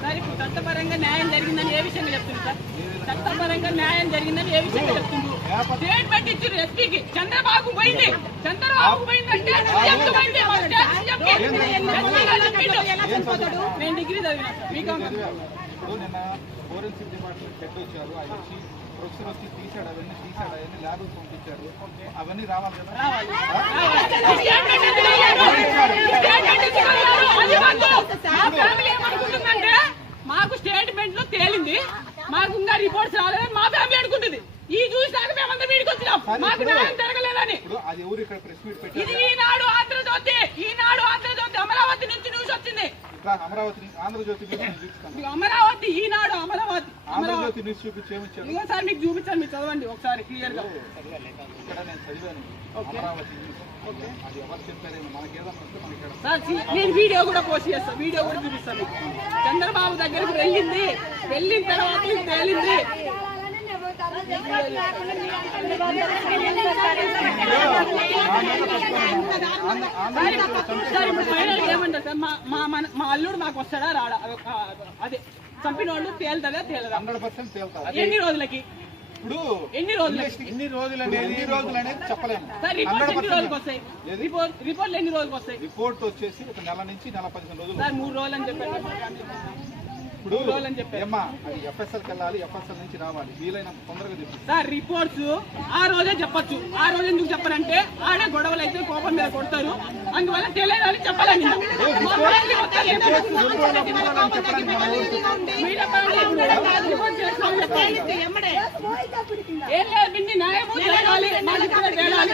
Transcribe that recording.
Sir ఇప్పుడు చట్టపరంగా న్యాయం జరిగిందని ఏ విషయంగా చెప్తుంది సార్? చట్టపరంగా న్యాయం జరిగిందని ఏ విషయంగా చెప్తుంది? ఇచ్చారు ఎస్పీకి. చంద్రబాబు పోయింది. చంద్రబాబు పోయిందంటే స్టేట్. నేను డిగ్రీ చదివినా sir. BCom forensic department head వచ్చారు. ఆయన వచ్చి ప్రొఫెసర్ వచ్చి తీసాడు అవన్నీ తీసాడు అవన్నీ ల్యాబ్ పంపించారు. అవన్నీ రావాలి కదా? మాకు స్టేట్మెంట్లో తేలింది. మాకు ఇంకా రిపోర్ట్స్ రాలేదని మా ఫ్యామిలీ అనుకుంటుంది. ఈ చూసినాక మేమంతా వీడికి వచ్చినాం మాకు న్యాయం జరగలేదని ఇప్పుడు అది ఎవరు ఇక్కడ ప్రెస్ మీట్ పెట్టారు. ఇది ఈనాడు ఆంధ్రజ్యోతి ఈనాడు ఆంధ్రజ్యోతి అమరావతి నుంచి న్యూస్ అమరావతి ఆంధ్రజ్యోతి చూపిస్తాను. అమరావతి ఈనాడు అమరావతి. అమరావతి ఆంధ్రజ్యోతి న్యూస్ చూపించి ఏమిచ్చారు ఇదిగో సార్ మీకు చూపించాను మీరు చదవండి ఒకసారి క్లియర్గా ఇక్కడ నేను చదివాను. అమరావతి న్యూస్ అది ఎవరు చెప్పారేమో మనకేదన్నా వస్తే మనకి ఇక్కడ సార్ చి- నేను వీడియో కూడా పోస్ట్ చేస్తాను వీడియో కూడా చూపిస్తాను. చంద్రబాబు దగ్గరికి వెళ్ళింది వెళ్ళిన తర్వాత తేలింది. సార్ ఇప్పుడు ఫైనల్ ఏమంటారు సార్ మా మా మా అల్లుడు మాకు వస్తాడా రాడా అదే చంపిన వాళ్ళు తేలుతుందా తేలదా పర్సెంట్ ఎన్ని రోజులకి ఇప్పుడు ఎన్ని రోజులు ఎన్ని రోజులు ఎన్ని రోజులు అనేది చెప్పలేము సార్ ఎన్ని రోజులకు వస్తాయి రిపోర్ట్ రిపోర్ట్లు ఎన్ని రోజులకు వస్తాయి రిపోర్ట్ వచ్చేసి ఒక నెల నుంచి నెల పదిహేను రోజులు సార్ మూడు రోజులు అని చెప్పారు ఇప్పుడు ఏమ్మా అది ఎఫ్ఎస్ఎల్కి వెళ్ళాలి ఎఫ్ఎస్ఎల్ నుంచి రావాలి. వీలైనంత తొందరగా చెప్పి సార్ రిపోర్ట్స్ ఆ రోజే చెప్పొచ్చు. ఆ రోజు ఎందుకు చెప్పారంటే ఆడే గొడవలు అయితే కోపం మీద కొడతారు. అందువల్ల తెలియదు అని చెప్పండి. ఏం లేదు న్యాయము జరగాలి మా దగ్గర తేలాలి.